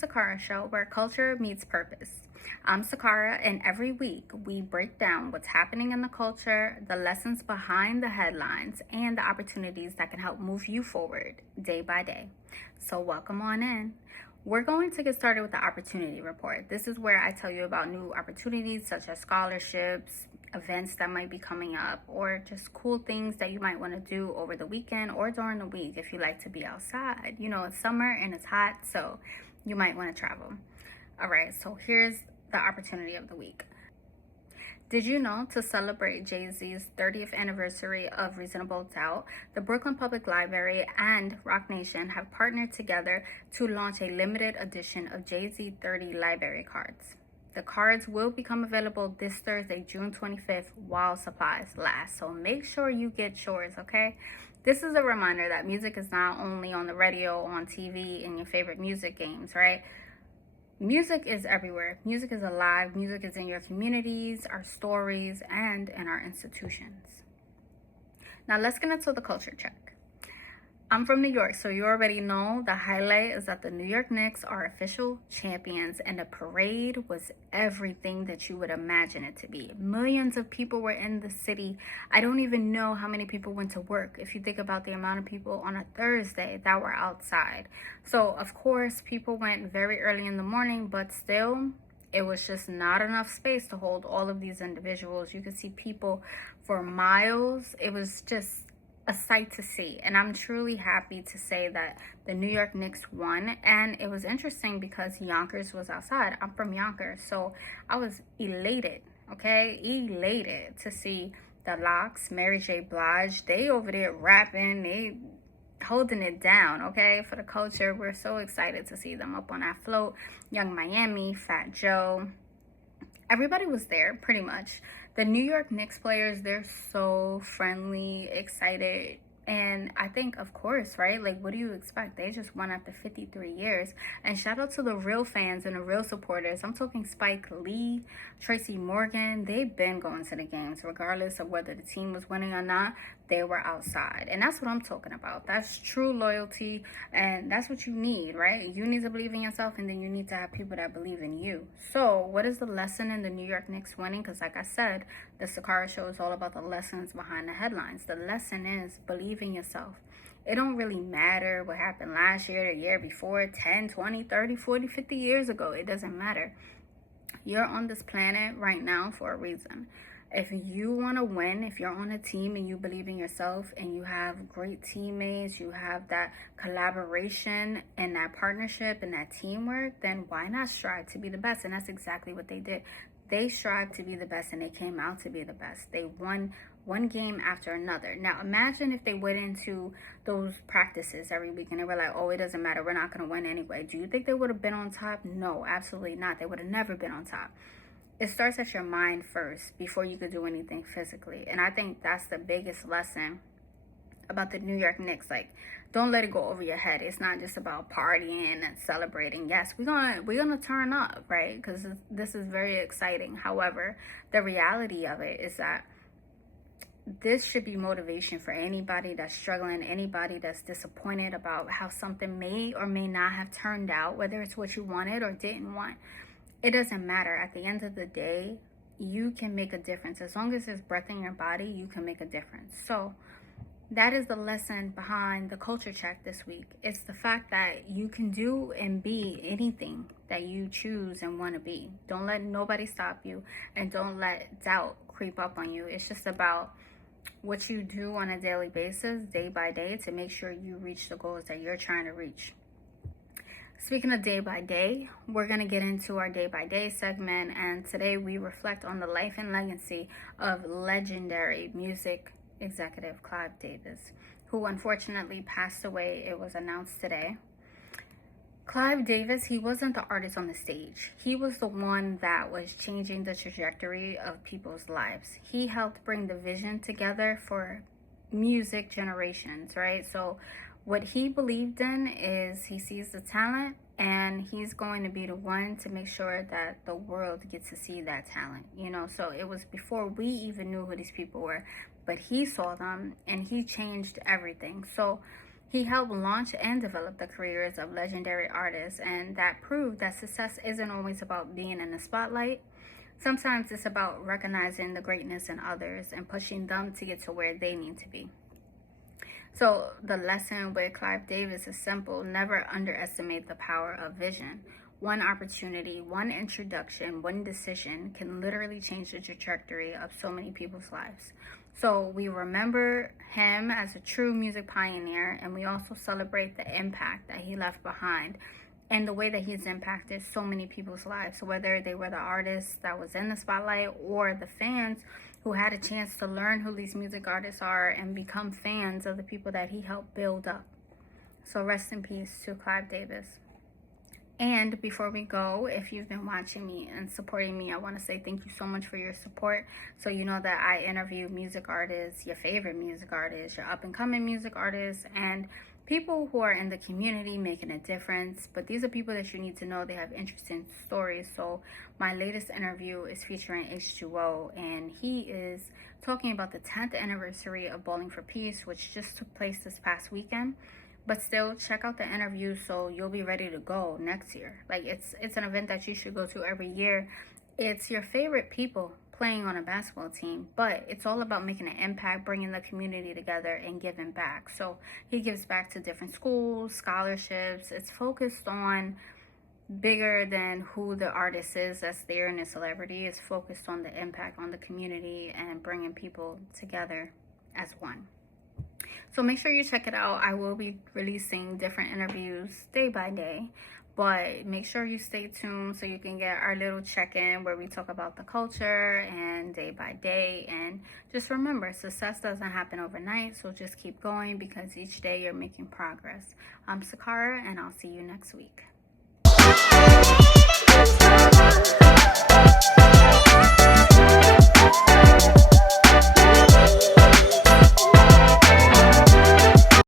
Sicarah Show, where culture meets purpose. I'm Sicarah, and every week we break down what's happening in the culture, the lessons behind the headlines, and the opportunities that can help move you forward day by day. So welcome on in. We're going to get started with the opportunity report. This is where I tell you about new opportunities such as scholarships, events that might be coming up, or just cool things that you might want to do over the weekend or during the week if you like to be outside. You know, it's summer and it's hot, so you might want to travel. All right, so here's the opportunity of the week. Did you know, to celebrate Jay-Z's 30th anniversary of Reasonable Doubt, the Brooklyn Public Library and Roc Nation have partnered together to launch a limited edition of Jay-Z 30 library cards. The cards will become available this Thursday, June 25th, while supplies last. So make sure you get yours, okay? This is a reminder that music is not only on the radio, on TV, and your favorite music games, right? Music is everywhere. Music is alive. Music is in your communities, our stories, and in our institutions. Now let's get into the culture check. I'm from New York, so you already know the highlight is that the New York Knicks are official champions, and the parade was everything that you would imagine it to be. Millions of people were in the city. I don't even know how many people went to work if you think about the amount of people on a Thursday that were outside. So, of course, people went very early in the morning, but still, it was just not enough space to hold all of these individuals. You could see people for miles. It was just a sight to see, and I'm truly happy to say that the New York Knicks won. And it was interesting because Yonkers was outside. I'm from Yonkers, so I was elated to see the Locks, Mary J. Blige. They over there rapping, they holding it down, okay, for the culture. We're so excited to see them up on that float. Young Miami, Fat Joe, everybody was there pretty much. The New York Knicks players, they're so friendly, excited. And I think, of course, right? Like, what do you expect? They just won after 53 years. And shout out to the real fans and the real supporters. I'm talking Spike Lee, Tracy Morgan. They've been going to the games, regardless of whether the team was winning or not. They were outside. And that's what I'm talking about. That's true loyalty. And that's what you need, right? You need to believe in yourself, and then you need to have people that believe in you. So what is the lesson in the New York Knicks winning? Because like I said, the Sicarah Show is all about the lessons behind the headlines. The lesson is believe in yourself. It don't really matter what happened last year, the year before, 10, 20, 30, 40, 50 years ago. It doesn't matter. You're on this planet right now for a reason. If you want to win, if you're on a team and you believe in yourself and you have great teammates, you have that collaboration and that partnership and that teamwork, then why not strive to be the best? And that's exactly what they did. They strived to be the best, and they came out to be the best. They won one game after another. Now, imagine if they went into those practices every week and they were like, oh, it doesn't matter, we're not going to win anyway. Do you think they would have been on top? No, absolutely not. They would have never been on top. It starts at your mind first before you could do anything physically. And I think that's the biggest lesson about the New York Knicks. Like, don't let it go over your head. It's not just about partying and celebrating. Yes, we're gonna turn up, right? Because this is very exciting. However, the reality of it is that this should be motivation for anybody that's struggling, anybody that's disappointed about how something may or may not have turned out, whether it's what you wanted or didn't want. It doesn't matter. At the end of the day, you can make a difference. As long as there's breath in your body, you can make a difference. So that is the lesson behind the culture check this week. It's the fact that you can do and be anything that you choose and want to be. Don't let nobody stop you, and don't let doubt creep up on you. It's just about what you do on a daily basis, day by day, to make sure you reach the goals that you're trying to reach. Speaking of day by day, we're going to get into our day by day segment, and today we reflect on the life and legacy of legendary music executive Clive Davis, who unfortunately passed away. It was announced today. Clive Davis, he wasn't the artist on the stage. He was the one that was changing the trajectory of people's lives. He helped bring the vision together for music generations, right? So what he believed in is he sees the talent, and he's going to be the one to make sure that the world gets to see that talent, you know. So it was before we even knew who these people were, but he saw them and he changed everything. So He helped launch and develop the careers of legendary artists, and that proved that success isn't always about being in the spotlight. Sometimes it's about recognizing the greatness in others and pushing them to get to where they need to be. So the lesson with Clive Davis is simple. Never underestimate the power of vision. One opportunity, one introduction, one decision can literally change the trajectory of so many people's lives. So we remember him as a true music pioneer, and we also celebrate the impact that he left behind and the way that he's impacted so many people's lives, whether they were the artists that was in the spotlight or the fans who had a chance to learn who these music artists are and become fans of the people that he helped build up. So rest in peace to Clive Davis. And before we go, if you've been watching me and supporting me, I want to say thank you so much for your support. So you know that I interview music artists, your favorite music artists, your up-and-coming music artists, and people who are in the community making a difference. But these are people that you need to know. They have interesting stories. So my latest interview is featuring H2O, and he is talking about the 10th anniversary of Bowling for Peace, which just took place this past weekend. But still, check out the interview so you'll be ready to go next year. Like, it's an event that you should go to every year. It's your favorite people playing on a basketball team, but it's all about making an impact, bringing the community together, and giving back. So he gives back to different schools, scholarships. It's focused on bigger than who the artist is that's there and the celebrity. It's focused on the impact on the community and bringing people together as one. So make sure you check it out. I will be releasing different interviews day by day, but make sure you stay tuned so you can get our little check-in where we talk about the culture and day by day. And just remember, success doesn't happen overnight, so just keep going because each day you're making progress. I'm Sicarah, and I'll see you next week.